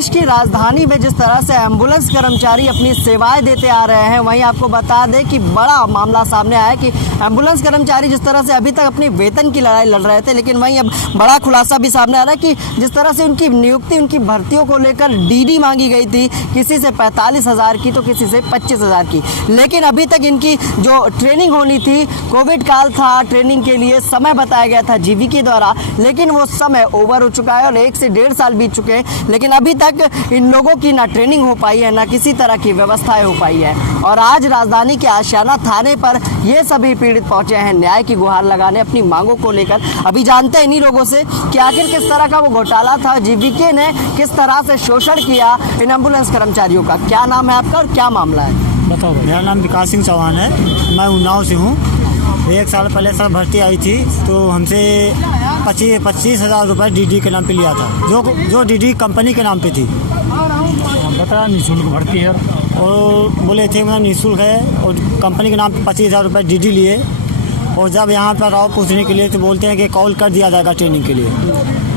प्रदेश की राजधानी में जिस तरह से एम्बुलेंस कर्मचारी अपनी सेवाएं देते आ रहे हैं, वहीं आपको बता दें कि बड़ा मामला सामने आया कि एम्बुलेंस कर्मचारी जिस तरह से अभी तक अपनी वेतन की लड़ाई लड़ रहे थे, लेकिन वहीं अब बड़ा खुलासा भी सामने आ रहा है कि जिस तरह से उनकी नियुक्ति, उनकी भर्तियों को लेकर डीडी मांगी गई थी, किसी से 45,000 की तो किसी से 25,000 की, लेकिन अभी तक इनकी जो ट्रेनिंग होनी थी, कोविड काल था, ट्रेनिंग के लिए समय बताया गया था जीवीके द्वारा, लेकिन वो समय ओवर हो चुका है और 1 से 1.5 साल बीत चुके हैं, लेकिन अभी तक इन लोगों की ना ट्रेनिंग हो पाई है, ना किसी तरह की व्यवस्थाएं हो पाई है। और आज राजधानी के आशियाना थाने पर ये सभी पीड़ित पहुंचे हैं न्याय की गुहार लगाने अपनी मांगों को लेकर। अभी जानते हैं इन्हीं लोगों से कि आखिर किस तरह का वो घोटाला था, जीवीके ने किस तरह से शोषण किया इन एम्बुलेंस कर्मचारियों का। क्या नाम है आपका और क्या मामला है? बताओ। मेरा नाम विकास सिंह चौहान है, मैं उन्नाव से हूँ। 1 साल पहले सर भर्ती आई थी तो हमसे 25,000 रुपये डीडी के नाम पे लिया था, जो डीडी कंपनी के नाम पे थी। बता निःशुल्क भर्ती है और बोले थे मैं निःशुल्क है, और कंपनी के नाम पे 25,000 रुपये डीडी लिए। और जब यहाँ पर आओ पूछने के लिए तो बोलते हैं कि कॉल कर दिया जाएगा ट्रेनिंग के लिए।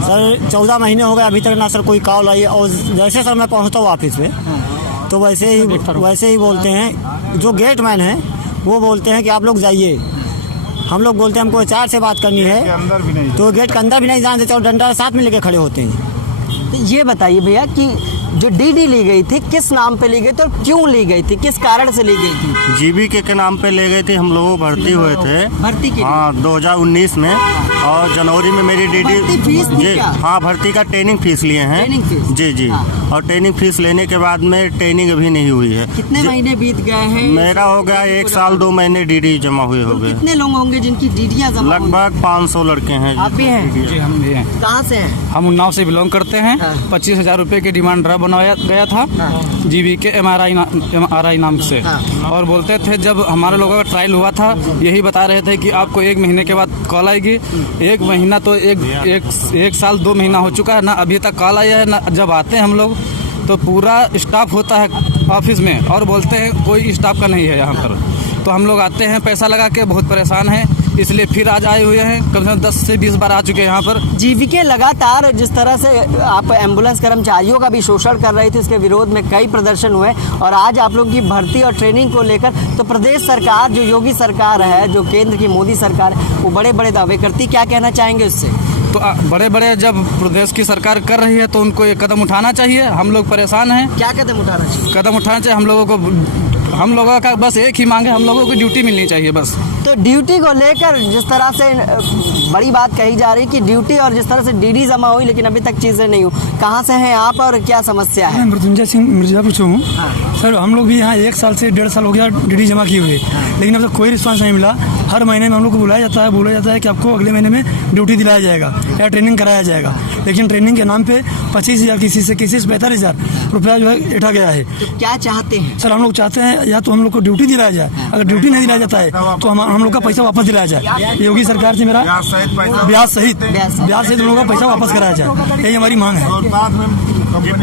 सर 14 महीने हो गए, अभी तक ना सर कोई कॉल आई। और जैसे सर मैं पहुँचता हूँ ऑफिस में तो वैसे ही बोलते हैं, जो गेट मैन है वो बोलते हैं कि आप लोग जाइए। हम लोग बोलते हैं हमको HR से बात करनी है, तो गेट के अंदर भी नहीं जाने देते और डंडा साथ में लेके खड़े होते हैं। तो ये बताइए भैया कि जो डीडी ली गई थी किस नाम पे ली गई थी और क्यों ली गई थी, किस कारण से ली गई थी? जीवीके के नाम पे ले गए थे, हम लोग भर्ती हुए थे भर्ती के? हाँ 2019 में, और जनवरी में मेरी भर्ती फीस थी क्या? हाँ भर्ती का ट्रेनिंग फीस लिए हैं। Training fees? जी। हाँ। और ट्रेनिंग फीस लेने के बाद में ट्रेनिंग अभी नहीं हुई है। कितने महीने बीत गए हैं? मेरा हो गया 1 साल 2 महीने डीडी जमा हुए हो गए। कितने लोग होंगे जिनकी डीडियाँ जमा? लगभग 500 लड़के हैं। आप भी हैं? जी हम भी हैं। कहाँ से हैं? हम उन्नाव से बिलोंग करते हैं। 25,000 रुपये की डिमांड ड्राफ्ट बनाया गया था जीवीके MRI नाम से। और बोलते थे, जब हमारे लोगों का ट्रायल हुआ था यही बता रहे थे कि आपको 1 महीने के बाद कॉल आएगी। 1 महीना तो एक साल 2 महीना हो चुका है, ना अभी तक कॉल आया है, ना जब आते हैं हम लोग तो पूरा स्टाफ होता है ऑफिस में और बोलते हैं कोई स्टाफ का नहीं है यहाँ पर। तो हम लोग आते हैं पैसा लगा के, बहुत परेशान हैं, इसलिए फिर आज आए हुए हैं। कम से कम 10 से 20 बार आ चुके हैं यहाँ पर। जीवीके लगातार जिस तरह से आप एम्बुलेंस कर्मचारियों का भी शोषण कर रही थी, इसके विरोध में कई प्रदर्शन हुए और आज आप लोगों की भर्ती और ट्रेनिंग को लेकर तो प्रदेश सरकार, जो योगी सरकार है, जो केंद्र की मोदी सरकार है, वो बड़े बड़े दावे करती। क्या कहना चाहेंगे उससे? तो बड़े बड़े जब प्रदेश की सरकार कर रही है तो उनको ये कदम उठाना चाहिए। हम लोग परेशान हैं। क्या कदम उठाना चाहिए? कदम उठाना चाहिए हम लोगों का बस एक ही मांग है, हम लोगों को ड्यूटी मिलनी चाहिए बस। तो ड्यूटी को लेकर जिस तरह से बड़ी बात कही जा रही कि ड्यूटी और जिस तरह से डीडी जमा हुई लेकिन अभी तक चीज़ें नहीं हुई, कहाँ से हैं आप और क्या समस्या है? मैं मृत्युंजय सिंह मिर्जापुर से हूँ। सर हम लोग भी यहाँ 1 साल से 1.5 साल हो गया डीडी जमा किए हुए, लेकिन अब तक कोई रिस्पांस नहीं मिला। हर महीने में हम लोग को बोला जाता है कि आपको अगले महीने में ड्यूटी दिलाया जाएगा या ट्रेनिंग कराया जाएगा, लेकिन ट्रेनिंग के नाम पे 25,000 किसी से 45,000 रुपया जो है उठा गया है। तो क्या चाहते हैं? सर हम लोग चाहते हैं या तो हम लोग को ड्यूटी दिलाया जाए, अगर ड्यूटी नहीं दिलाया जाता है तो हम लोग का पैसा वापस दिलाया जाए। योगी सरकार से मेरा ब्याज सहित हम लोगों का पैसा वापस कराया जाए, यही हमारी मांग है।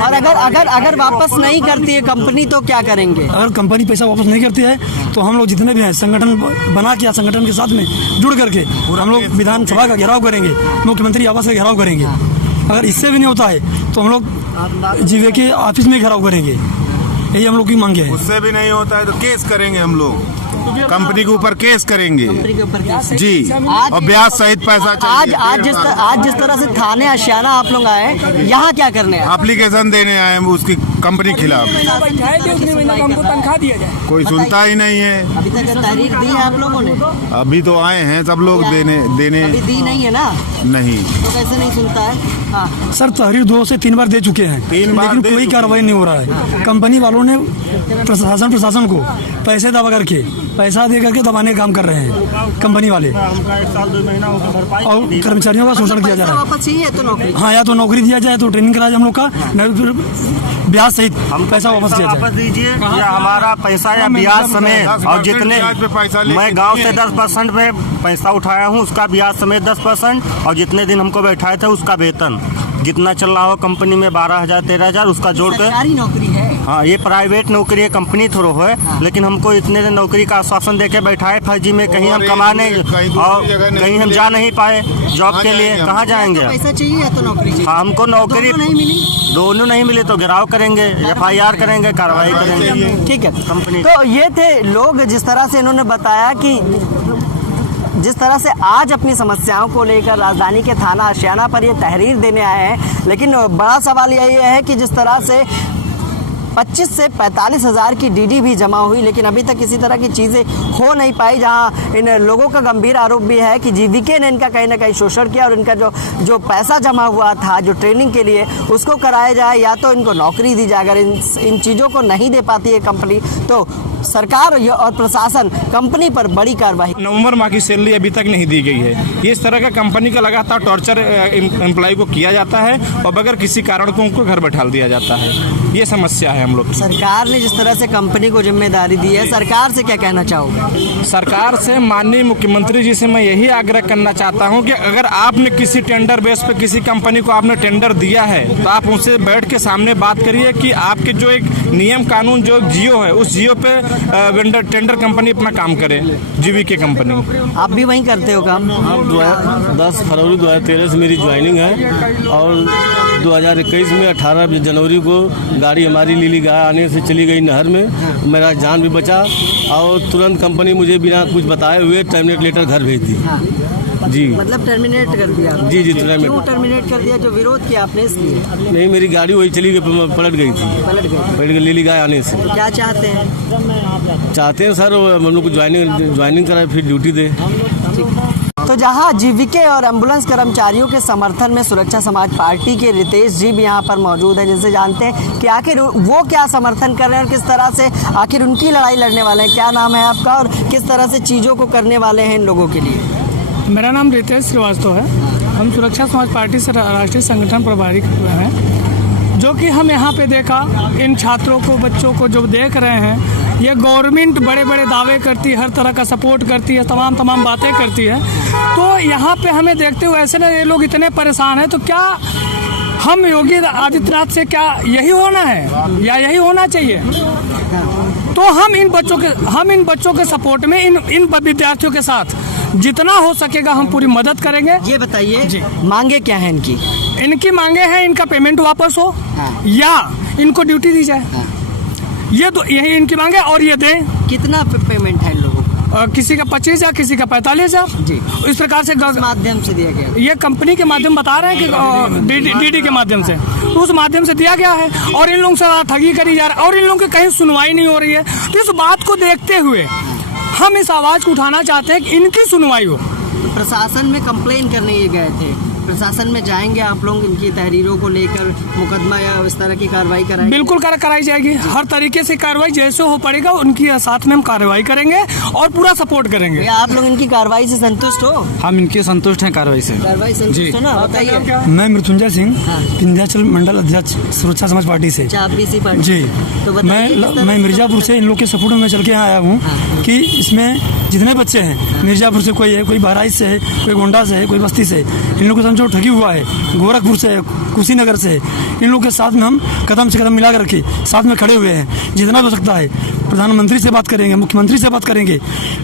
और अगर वापस नहीं करती है कंपनी तो क्या करेंगे? अगर कंपनी पैसा वापस नहीं करती है तो हम लोग जितने भी हैं संगठन बना के, संगठन के साथ में जुड़ करके हम लोग विधानसभा का घेराव करेंगे, मुख्यमंत्री आवास का घेराव करेंगे। अगर इससे भी नहीं होता है तो हम लोग जीवीके ऑफिस में घेराव करेंगे, यही हम लोग की मांग है। उससे भी नहीं होता है तो केस करेंगे, हम लोग कंपनी के ऊपर केस करेंगे जी, और ब्याज सहित पैसा चाहिए। आज जिस तरह से थाने आशियाना आप लोग आए, यहाँ क्या करने आए? एप्लीकेशन देने आए हैं उसकी कंपनी के खिलाफ। हमको तनख्वाह दिया जाए, कोई सुनता ही नहीं है। अभी तक तारीख दी है आप लोगों ने? अभी तो आए हैं सब लोग देने अभी दी नहीं है ना? नहीं तो कैसे नहीं सुनता है? हाँ सर तहरीर 2 से 3 बार दे चुके हैं, लेकिन कोई कार्रवाई नहीं हो रहा है। कंपनी वालों ने प्रशासन को पैसे दबा करके, पैसा दे करके दबाने का काम कर रहे हैं कंपनी वाले, और कर्मचारियों का शोषण किया जा रहा है। वापस चाहिए तो नौकरी? हाँ, या तो नौकरी दिया जाए, तो ट्रेनिंग कराया जाए हम लोग का, नहीं फिर ब्याज सहित पैसा वापस किया जाए। वापस दीजिए या हमारा पैसा या ब्याज समेत। और जितने मैं गांव से 10% पे पैसा उठाया हूं उसका ब्याज समेत 10%, और जितने दिन हमको बैठाए थे उसका वेतन जितना चल रहा हो कंपनी में 12,000 13,000 उसका जोड़ के। सरकारी नौकरी है। हाँ, ये प्राइवेट नौकरी है, कंपनी थ्रू है, लेकिन हमको इतने दिन नौकरी का आश्वासन देके बैठाए फर्जी में, कहीं हम कमा नहीं और कहीं हम जा नहीं पाए जॉब के लिए, कहाँ जाएंगे? पैसा चाहिए या तो नौकरी चाहिए? हाँ, हमको नौकरी दोनों नहीं मिली? दोनों नहीं मिले तो घेराव करेंगे, FIR करेंगे, कार्रवाई करेंगे। ठीक है, कंपनी तो ये थे लोग, जिस तरह से इन्होंने बताया कि जिस तरह से आज अपनी समस्याओं को लेकर राजधानी के थाना आशियाना पर ये तहरीर देने आए हैं, लेकिन बड़ा सवाल यही है कि जिस तरह से 25 से 45 हज़ार की डीडी भी जमा हुई, लेकिन अभी तक किसी तरह की चीज़ें हो नहीं पाई, जहां इन लोगों का गंभीर आरोप भी है कि जीवीके ने इनका कहीं ना कहीं शोषण किया और इनका जो पैसा जमा हुआ था जो ट्रेनिंग के लिए, उसको कराया जाए या तो इनको नौकरी दी जाए। अगर इन चीज़ों को नहीं दे पाती है कंपनी, तो सरकार और प्रशासन कंपनी पर बड़ी कार्रवाई। नवंबर माह की सैलरी अभी तक नहीं दी गई है। ये इस तरह का कंपनी का लगातार टॉर्चर एम्प्लॉय को किया जाता है और बगैर किसी कारण को उनको घर बैठा दिया जाता है। ये समस्या है हम लोग की। सरकार ने जिस तरह से कंपनी को जिम्मेदारी दी है, सरकार से क्या कहना चाहोगे? सरकार से, माननीय मुख्यमंत्री जी से मैं यही आग्रह करना चाहता हूं कि अगर आपने किसी टेंडर बेस पे किसी कंपनी को आपने टेंडर दिया है तो आप उनसे बैठ के सामने बात करिए कि आपके जो एक नियम कानून जो जियो है, उस जियो पे वेंडर टेंडर कंपनी अपना काम करे, जीवीके कंपनी। आप भी वहीं करते हो काम? 10 फरवरी 2013 से मेरी ज्वाइनिंग है और 2021 में 18 जनवरी को गाड़ी हमारी लीली गाय आने से चली गई नहर में, मेरा जान भी बचा और तुरंत कंपनी मुझे बिना कुछ बताए हुए टर्मिनेट लेटर घर भेज दी। हाँ। जी, मतलब टर्मिनेट कर दिया? जी जी, क्यों टर्मिनेट कर दिया? जो विरोध किया आपने इसलिए? नहीं, मेरी गाड़ी वही चली गई, पलट गई थी, पलट गई लीली गाय आने से। तो क्या चाहते हैं सर हम लोग को ज्वाइनिंग कराए, फिर ड्यूटी दे। तो जहां जीवीके और एम्बुलेंस कर्मचारियों के समर्थन में सुरक्षा समाज पार्टी के रितेश जी भी यहां पर मौजूद है, जिनसे जानते हैं कि आखिर वो क्या समर्थन कर रहे हैं और किस तरह से आखिर उनकी लड़ाई लड़ने वाले हैं। क्या नाम है आपका और किस तरह से चीज़ों को करने वाले हैं इन लोगों के लिए? मेरा नाम रितेश श्रीवास्तव है। हम सुरक्षा समाज पार्टी से राष्ट्रीय संगठन प्रभारी हैं। जो कि हम यहाँ पे देखा, इन छात्रों को, बच्चों को जो देख रहे हैं, ये गवर्नमेंट बड़े बड़े दावे करती है, हर तरह का सपोर्ट करती है, तमाम बातें करती है। तो यहाँ पे हमें देखते हुए ऐसे ना ये लोग इतने परेशान हैं, तो क्या हम योगी आदित्यनाथ से क्या यही होना है या यही होना चाहिए? तो हम इन बच्चों के सपोर्ट में, इन विद्यार्थियों के साथ जितना हो सकेगा हम पूरी मदद करेंगे। ये बताइए, मांगे क्या है इनकी? इनकी मांगे हैं, इनका पेमेंट वापस हो या इनको ड्यूटी दी जाए। ये तो यही इनकी मांगे और ये दें। कितना पेमेंट है इन लोगों को? किसी का 25,000, किसी का 45,000 जी। इस प्रकार से माध्यम से दिया गया? ये कंपनी के माध्यम बता रहे हैं कि डीडी के माध्यम से, तो उस माध्यम से दिया गया है और इन लोगों से ठगी करी जा रही है और इन लोगों की कहीं सुनवाई नहीं हो रही है। तो इस बात को देखते हुए हम इस आवाज को उठाना चाहते हैं कि इनकी सुनवाई हो। तो प्रशासन में कंप्लेन करने ये गए थे, प्रशासन में जाएंगे आप लोग इनकी तहरीरों को लेकर, मुकदमा या इस तरह की कार्रवाई कराएंगे? बिल्कुल कराई जाएगी, हर तरीके से कार्रवाई जैसे हो पड़ेगा उनकी साथ में हम कार्रवाई करेंगे और पूरा सपोर्ट करेंगे। आप लोग इनकी कार्रवाई से संतुष्ट हो? हम इनके संतुष्ट हैं कार्रवाई से। कार्रवाई संतुष्ट हो ना? बताइए। मैं मृत्युंजय सिंह, विंध्याचल मंडल अध्यक्ष सुरक्षा समाज पार्टी से। आप भी इसी पार्टी? जी। तो मैं मिर्जापुर से इन लोग के सपोर्ट में चल के आया हूँ कि इसमें जितने बच्चे हैं, मिर्जापुर से कोई है, कोई बहराइच से है, कोई गोंडा से है, कोई बस्ती से, इन लोगों को समझो ठगी हुआ है, गोरखपुर से, कुशीनगर से, इन लोगों के साथ में हम कदम से कदम मिला कर रखे साथ में खड़े हुए हैं। जितना हो सकता है प्रधानमंत्री से बात करेंगे, मुख्यमंत्री से बात करेंगे,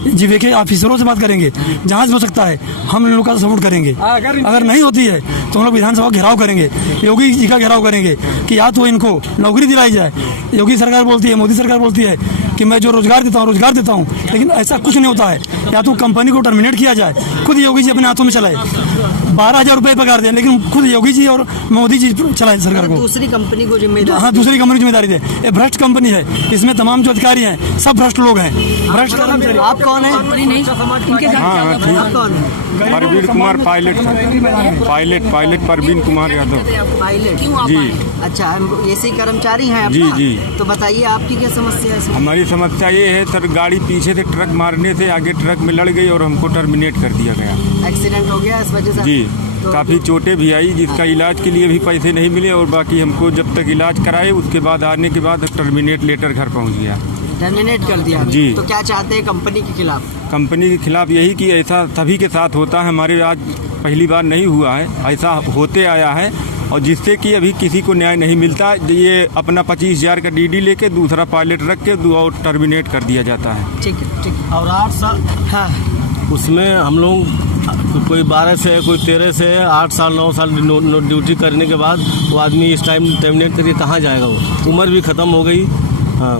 जीवीके ऑफिसरों से बात करेंगे, जहाँ से हो सकता है हम इन लोगों का सपोर्ट करेंगे। अगर नहीं होती है तो हम लोग विधानसभा घेराव करेंगे, योगी जी का घेराव करेंगे कि या तो इनको नौकरी दिलाई जाए। योगी सरकार बोलती है, मोदी सरकार बोलती है कि मैं जो रोजगार देता हूँ, लेकिन ऐसा कुछ नहीं होता है। या तो कंपनी को टर्मिनेट किया जाए, खुद योगी जी अपने हाथों में चलाए, 12,000 रुपये पगार दें, लेकिन खुद योगी जी और मोदी जी चलाए सरकार को। दूसरी कंपनी को जिम्मेदारी? हाँ, दूसरी कंपनी को जिम्मेदारी दे। ये भ्रष्ट कंपनी है, इसमें तमाम जो अधिकारी हैं सब भ्रष्ट लोग हैं, भ्रष्ट कर्मचारी। आप कौन है? हाँ, कौन है? परवीन कुमार पायलट परवीन कुमार यादव। पायलट जी। अच्छा, ऐसे कर्मचारी हैं जी आपका? जी। तो बताइए आपकी क्या समस्या है? हमारी समस्या ये है सर, गाड़ी पीछे से ट्रक मारने से आगे ट्रक में लड़ गई और हमको टर्मिनेट कर दिया गया। एक्सीडेंट हो गया इस वजह से? जी। तो काफ़ी चोटें भी आई, जिसका इलाज के लिए भी पैसे नहीं मिले और बाकी हमको जब तक इलाज कराए उसके बाद आने के बाद टर्मिनेट लेटर घर पहुंच गया। टर्मिनेट कर दिया? जी। तो क्या चाहते हैं कंपनी के खिलाफ? कंपनी के खिलाफ यही कि ऐसा सभी के साथ होता है, हमारे आज पहली बार नहीं हुआ है, ऐसा होते आया है और जिससे कि अभी किसी को न्याय नहीं मिलता। ये अपना 25,000 का डीडी लेके दूसरा पायलट रख के और टर्मिनेट कर दिया जाता है। ठीक है, ठीक है। और 8 साल हाँ, उसमें हम लोग कोई 12 से है, कोई 13 से है, 8 साल 9 साल ड्यूटी करने के बाद वो आदमी इस टाइम टर्मिनेट करके कहाँ जाएगा? वो उम्र भी ख़त्म हो गई। हाँ,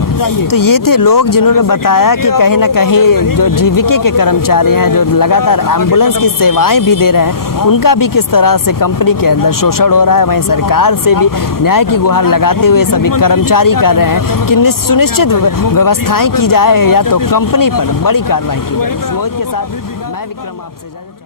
तो ये थे लोग जिन्होंने बताया कि कहीं ना कहीं जो जीवीके के कर्मचारी हैं, जो लगातार एम्बुलेंस की सेवाएं भी दे रहे हैं, उनका भी किस तरह से कंपनी के अंदर शोषण हो रहा है। वहीं सरकार से भी न्याय की गुहार लगाते हुए सभी कर्मचारी कर रहे हैं कि सुनिश्चित व्यवस्थाएं की जाए या तो कंपनी पर बड़ी कार्रवाई की जाए। मोहित के साथ मैं विक्रम, आपसे इजाजत।